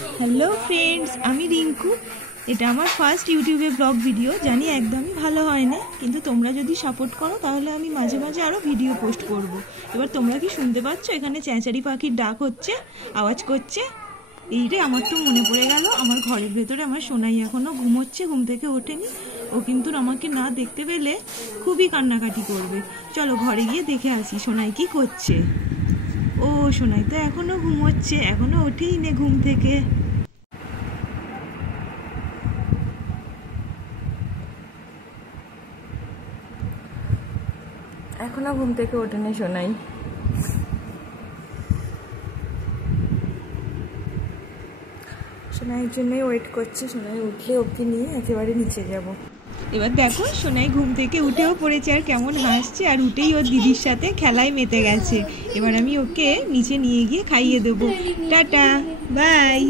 Hello friends, আমি রিঙ্কু। এটা আমার ফার্স্ট ইউটিউবে ব্লগ ভিডিও। জানি একদমই ভালো হয় না, কিন্তু তোমরা যদি সাপোর্ট করো তাহলে আমি মাঝে মাঝে আরও ভিডিও পোস্ট করব। এবার তোমরা কি শুনতে পাচ্ছ? এখানে চেঁচারি পাখির ডাক হচ্ছে, আওয়াজ করছে। এইটাই আমার তো মনে পড়ে গেল, আমার ঘরের ভেতরে আমার সোনাই এখনও ঘুমোচ্ছে, ঘুম থেকে ওঠেনি। ও কিন্তু আমাকে না দেখতে পেলে খুবই কান্নাকাটি করবে। চলো ঘরে গিয়ে দেখে আসি সোনাই কি করছে। ও সোনাই তো এখনও ঘুমোচ্ছে, এখনও ওঠেই নে ঘুম থেকে। এখনো ঘুম থেকে ওঠেনি সোনাই। সোনাইয়ের জন্যই ওয়েট করছে। সোনাই উঠলে ওকে নিয়ে একেবারে নিচে যাব। এবার দেখো সোনাই ঘুম থেকে উঠেও পড়েছে, আর কেমন হাসছে, আর উঠেই ওর দিদির সাথে খেলায় মেতে গেছে। এবার আমি ওকে নিচে নিয়ে গিয়ে খাইয়ে দেবো। টাটা, বাই।